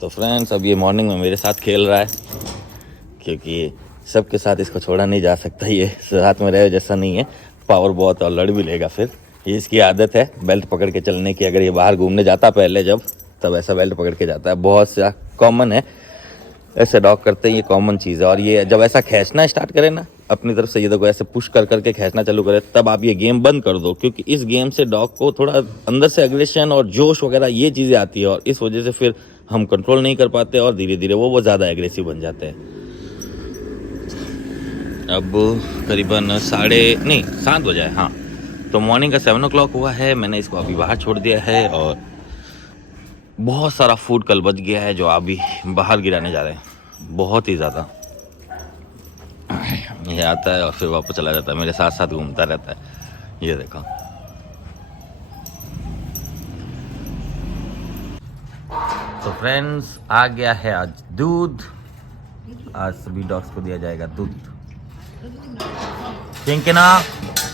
तो फ्रेंड्स अब ये मॉर्निंग में मेरे साथ खेल रहा है, क्योंकि सबके साथ इसको छोड़ा नहीं जा सकता। ये साथ में रहे जैसा नहीं है, पावर बहुत और लड़ भी लेगा। फिर ये इसकी आदत है बेल्ट पकड़ के चलने की। अगर ये बाहर घूमने जाता पहले जब, तब ऐसा बेल्ट पकड़ के जाता है। बहुत सा कॉमन है, ऐसे डॉग करते हैं, ये कॉमन चीज़ है। और ये जब ऐसा खींचना स्टार्ट करे ना अपनी तरफ से, ये देखो ऐसे पुश कर करके खींचना चालू करे, तब आप ये गेम बंद कर दो, क्योंकि इस गेम से डॉग को थोड़ा अंदर से एग्रेशन और जोश वगैरह ये चीज़ें आती है, और इस वजह से फिर हम कंट्रोल नहीं कर पाते और धीरे धीरे वो ज़्यादा एग्रेसिव बन जाते हैं। अब करीबन 7 बजे है, हाँ। तो मॉर्निंग का 7 o'clock हुआ है। मैंने इसको अभी बाहर छोड़ दिया है, और बहुत सारा फूड कल बच गया है जो अभी बाहर गिराने जा रहे हैं, बहुत ही ज़्यादा। ये आता है और फिर वापस चला जाता है, मेरे साथ साथ घूमता रहता है। ये देखो, तो फ्रेंड्स आ गया है आज दूध। आज सभी डॉग्स को दिया जाएगा दूध, क्योंकि ना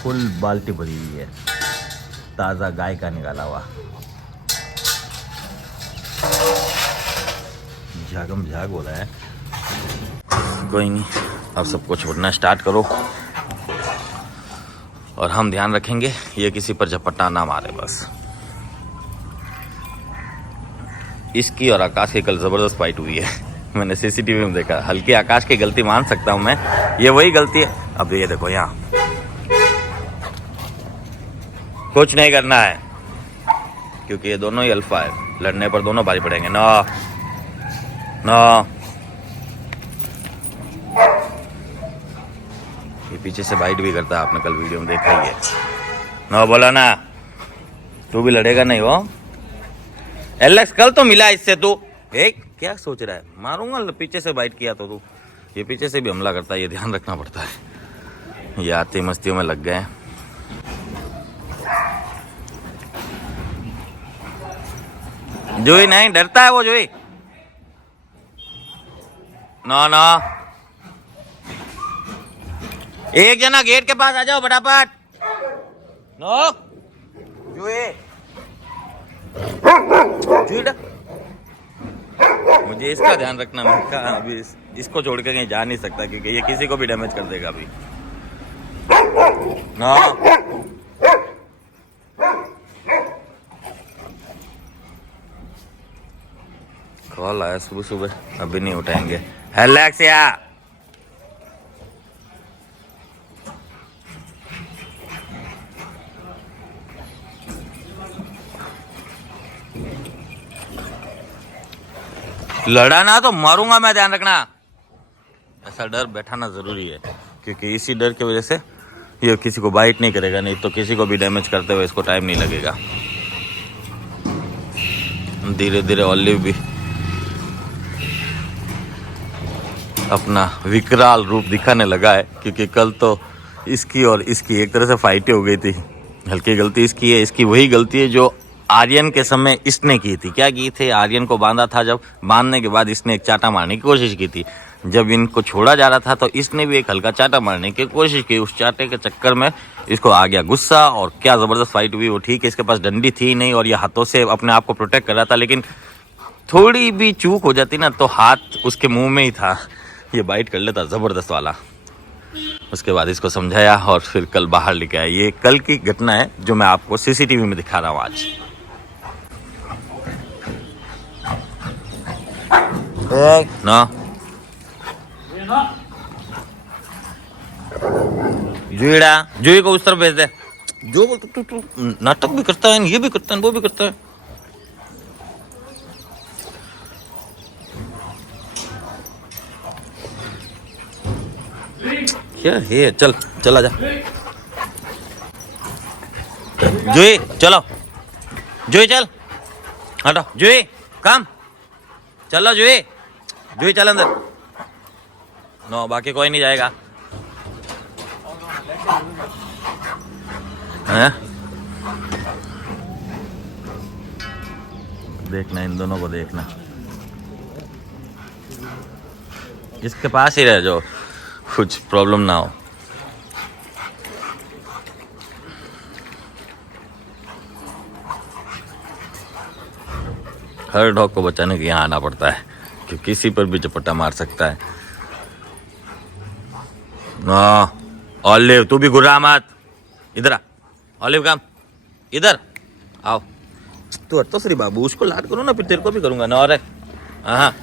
फुल बाल्टी भरी हुई है, ताज़ा गाय का निकाला हुआ। झागम झाग हो रहा है, कोई नहीं। अब सबको छोड़ना स्टार्ट करो, और हम ध्यान रखेंगे ये किसी पर झपट्टा ना मारे बस। इसकी और आकाश की कल ज़बरदस्त फाइट हुई है, मैंने सीसीटीवी में देखा। हल्की आकाश की गलती मान सकता हूँ मैं, ये वही गलती है। अब ये देखो, यहाँ कुछ नहीं करना है, क्योंकि ये दोनों ही अल्फा है, लड़ने पर दोनों भारी पड़ेंगे ना ना। ये पीछे से बाइट भी करता है, आपने कल वीडियो में देखा ही है ना। बोला ना, तू भी लड़ेगा नहीं हो एलेक्स, कल तो मिला इससे तू। क्या सोच रहा है, मारूंगा पीछे से बाइट किया तो तू। ये पीछे से भी हमला करता है, ये ध्यान रखना पड़ता है। ये आती मस्तियों में लग गए हैं। जोई नहीं डरता है वो, जोई ना ना। एक जना गेट के पास आ जाओ फटाफट। नो जोई, मुझे इसका ध्यान रखना। मैं अभी इसको छोड़ के कहीं जा नहीं सकता, क्योंकि ये किसी को भी डैमेज कर देगा अभी ना। कॉल आया सुबह सुबह, अभी नहीं उठाएंगे। एलेक्सिया, लड़ा ना तो मारूंगा मैं, ध्यान रखना। ऐसा डर बैठाना जरूरी है, क्योंकि इसी डर की वजह से ये किसी को बाइट नहीं करेगा, नहीं तो किसी को भी डैमेज करते हुए इसको टाइम नहीं लगेगा। धीरे धीरे ऑलिव भी अपना विकराल रूप दिखाने लगा है, क्योंकि कल तो इसकी और इसकी एक तरह से फाइटें हो गई थी। हल्की गलती इसकी है, इसकी वही गलती है जो आर्यन के समय इसने की थी। क्या की थी, आर्यन को बांधा था, जब बांधने के बाद इसने एक चाटा मारने की कोशिश की थी। जब इनको छोड़ा जा रहा था तो इसने भी एक हल्का चाटा मारने की कोशिश की। उस चाटे के चक्कर में इसको आ गया गुस्सा, और क्या ज़बरदस्त फाइट हुई। वो ठीक है, इसके पास डंडी थी नहीं, और ये हाथों से अपने आप को प्रोटेक्ट कर रहा था, लेकिन थोड़ी भी चूक हो जाती ना तो हाथ उसके मुंह में ही था, ये बाइट कर लेता ज़बरदस्त वाला। उसके बाद इसको समझाया और फिर कल बाहर लेके आया। ये कल की घटना है जो मैं आपको सीसीटीवी में दिखा रहा हूँ आज। ना जुईड़ा, जुई को उस तरफ भेज दे। जो बोल तू नाटक भी करता है, ये भी करता है, वो भी करता है। क्या है, चल चला जा जुई, चलो जुई, चल हटो जुई, काम चलो जुई, जुई चल अंदर। नो, बाकी कोई नहीं जाएगा। हैं? देखना, इन दोनों को देखना, इसके पास ही रह जाओ, कुछ प्रॉब्लम ना हो। हर डॉग को बचाने के यहाँ आना पड़ता है कि किसी पर भी झपट्टा मार सकता है। ऑलिव तू भी गुर्रा मत, इधर आ। ऑलिव काम इधर आओ। तू हट तो सही बाबू, उसको लाड करो ना, फिर तेरे को भी करूंगा ना। और हाँ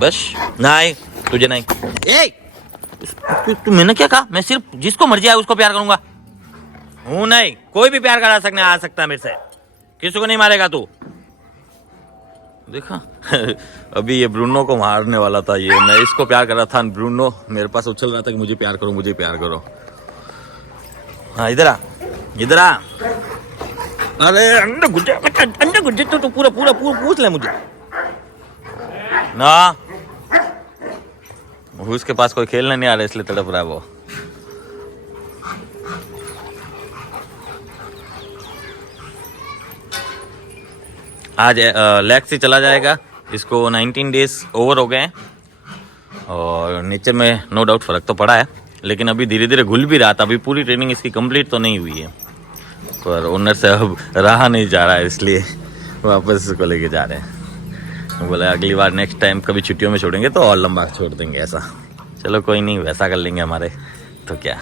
बस नहीं, तुझे नहीं। ए तू मैंने क्या कहा? मैं सिर्फ जिसको मर्जी आए उसको प्यार करूंगा हूं, नहीं कोई भी प्यार करा सकने आ सकता है मेरे से, किसी को नहीं मारेगा तू। देखा अभी ये ब्रूनो को मारने वाला था, ये मैं इसको प्यार कर रहा था, ब्रूनो मेरे पास उछल रहा था कि मुझे प्यार करो, मुझे प्यार करो। हाँ इधर आ, इधर आ। अरे अंदर गुज्जे तो पूरा पूरा पूरा पूछ ले मुझे ना। उसके पास कोई खेलने नहीं आ रहा इसलिए तड़प रहा है वो। आज लेग्स ही चला जाएगा, इसको 19 डेज ओवर हो गए हैं और नेचर में नो डाउट फ़र्क तो पड़ा है, लेकिन अभी धीरे धीरे घुल भी रहा था। अभी पूरी ट्रेनिंग इसकी कंप्लीट तो नहीं हुई है, पर ओनर से अब रहा नहीं जा रहा है इसलिए वापस इसको लेके जा रहे हैं। बोला अगली बार नेक्स्ट टाइम कभी छुट्टियों में छोड़ेंगे तो और लंबा छोड़ देंगे ऐसा। चलो कोई नहीं, वैसा कर लेंगे हमारे तो क्या।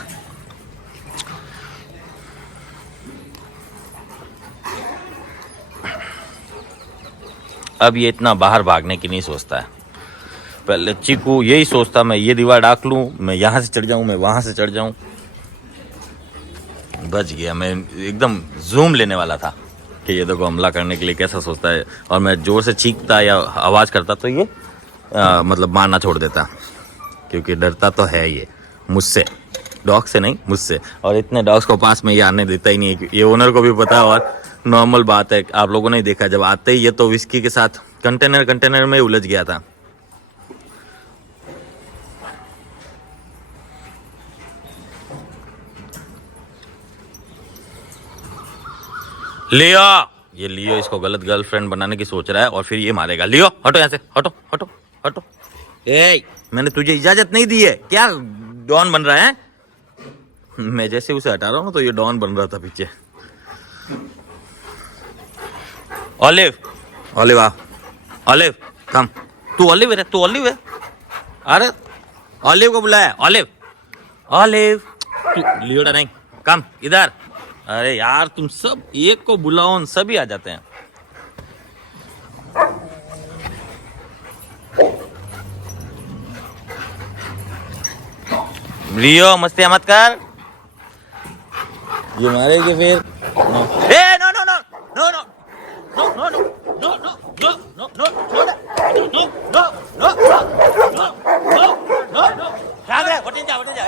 अब ये इतना बाहर भागने की नहीं सोचता है। पहले चीकू यही सोचता, मैं ये दीवार डाक लूँ, मैं यहाँ से चढ़ जाऊँ, मैं वहाँ से चढ़ जाऊँ। बच गया, मैं एकदम जूम लेने वाला था कि ये देखो हमला करने के लिए कैसा सोचता है, और मैं जोर से चीखता या आवाज़ करता तो ये मतलब मारना छोड़ देता, क्योंकि डरता तो है ये मुझसे, डॉग से नहीं मुझसे। और इतने डॉग्स को पास में ये आने देता ही नहीं है, ये ओनर को भी पता है। और नॉर्मल बात है, आप लोगों ने देखा जब आते ही ये तो विस्की के साथ कंटेनर में उलझ गया था। लियो, ये लियो इसको गलत गर्लफ्रेंड बनाने की सोच रहा है और फिर ये मारेगा। लियो हटो यहाँ से, हटो हटो हटो। ए मैंने तुझे इजाजत नहीं दी है, क्या डॉन बन रहा है? मैं जैसे उसे हटा रहा हूँ तो ये डॉन बन रहा था पीछे। ऑलिव, ऑलिव आ, ऑलिव कम। तू ऑलिव है, तू ऑलिव है। अरे ऑलिव को बुलाया, ऑलिव ऑलिव। लियोड़ा नहीं, कम इधर। अरे यार तुम सब एक को बुलाओ, सभी आ जाते हैं। रियो मस्ती मत कर, ये मारेगी फिर। ए no no no no no no no no no no no no छोड़, no no no no no no, याद रहे, उठ जा उठ जा।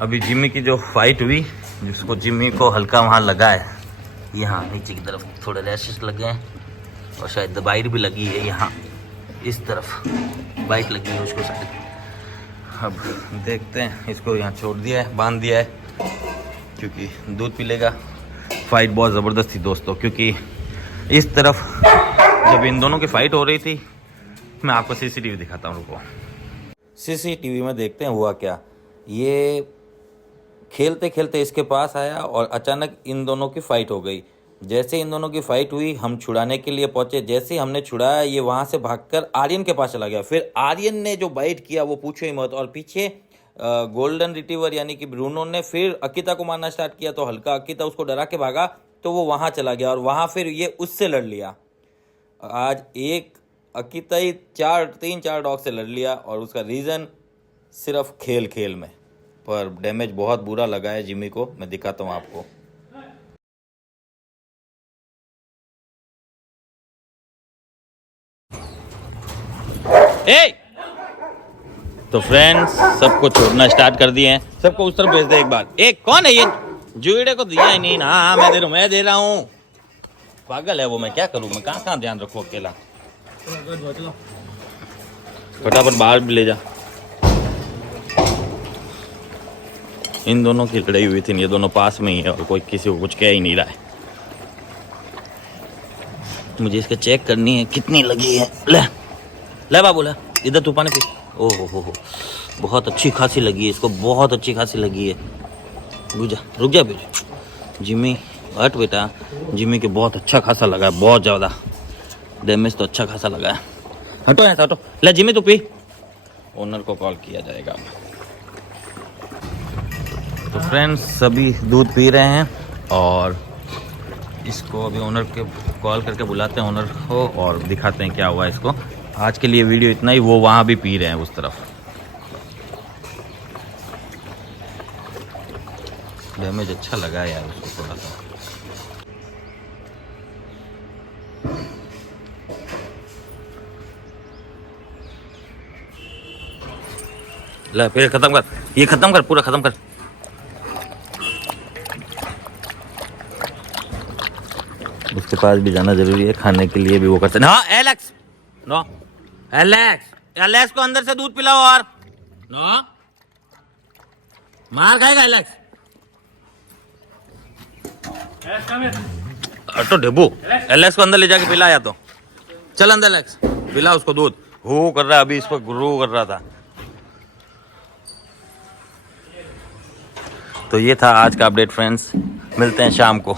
अभी जिम्मी की जो फाइट हुई, जिसको जिम्मी को हल्का वहाँ लगा है, यहाँ नीचे की तरफ थोड़े रैशेस लगे हैं और शायद बाइट भी लगी है, यहाँ इस तरफ बाइट लगी है उसको शायद। अब देखते हैं, इसको यहाँ छोड़ दिया है, बांध दिया है, क्योंकि दूध पी लेगा। फाइट बहुत ज़बरदस्त थी दोस्तों, क्योंकि इस तरफ जब इन दोनों की फाइट हो रही थी, मैं आपको सीसीटीवी दिखाता हूँ, रुको। सीसीटीवी में देखते हैं हुआ क्या। ये खेलते खेलते इसके पास आया और अचानक इन दोनों की फाइट हो गई। जैसे इन दोनों की फाइट हुई, हम छुड़ाने के लिए पहुंचे। जैसे ही हमने छुड़ाया, ये वहां से भागकर आर्यन के पास चला गया। फिर आर्यन ने जो बाइट किया वो पूछो ही मत। और पीछे गोल्डन रिट्रीवर यानी कि ब्रूनो ने फिर अकिता को मारना स्टार्ट किया, तो हल्का अकिता उसको डरा के भागा, तो वो वहाँ चला गया और वहाँ फिर ये उससे लड़ लिया। आज एक अकिता ही 3-4 डॉग से लड़ लिया, और उसका रीज़न सिर्फ खेल में। पर डैमेज बहुत बुरा लगा है जिम्मी को, मैं दिखाता हूँ आपको। ए! तो फ्रेंड्स सबको छोड़ना स्टार्ट कर दिए हैं, सबको उस तरफ भेज दे एक बार। एक कौन है ये? जुड़े को दिया ही नहीं ना। हाँ मैं दे रहा हूँ। पागल है वो, मैं क्या करूँ, मैं कहाँ ध्यान रखूँ अकेला। फटाफट बाहर भी ले जा। इन दोनों की लड़ाई हुई थी, ये दोनों पास में ही है और कोई किसी को कुछ कह ही नहीं रहा है। मुझे इसका चेक करनी है कितनी लगी है। ले बाबू ले, इधर तू पानी पी। ओहो हो, बहुत अच्छी खासी लगी है इसको, बहुत अच्छी खासी लगी है। रुक जा बेटा। जिम्मी हट बेटा, जिम्मी के बहुत अच्छा खासा लगा है, बहुत ज़्यादा। डैमेज तो अच्छा खासा लगा है। हटो यहाँ से हटो। ले जिमी तू पी। ओनर को कॉल किया जाएगा। तो फ्रेंड्स सभी दूध पी रहे हैं और इसको अभी ओनर के कॉल करके बुलाते हैं ओनर को और दिखाते हैं क्या हुआ इसको। आज के लिए वीडियो इतना ही। वो वहाँ भी पी रहे हैं उस तरफ। डैमेज अच्छा लगा है यार उसको थोड़ा सा। ले फिर खत्म कर, ये खत्म कर, पूरा खत्म कर। उसके पास भी जाना जरूरी है, खाने के लिए भी वो करते हैं। हाँ एलेक्स, नो एलेक्स, एलेक्स को अंदर से दूध पिलाओ। और नो मार खाएगा एलेक्स। तो डेबू एलेक्स को अंदर ले जाके पिलाया। तो चल अंदर एलेक्स, पिला उसको दूध। हो कर रहा है अभी, इस पर ग्रो कर रहा था। तो ये था आज का अपडेट फ्रेंड्स, मिलते हैं शाम को।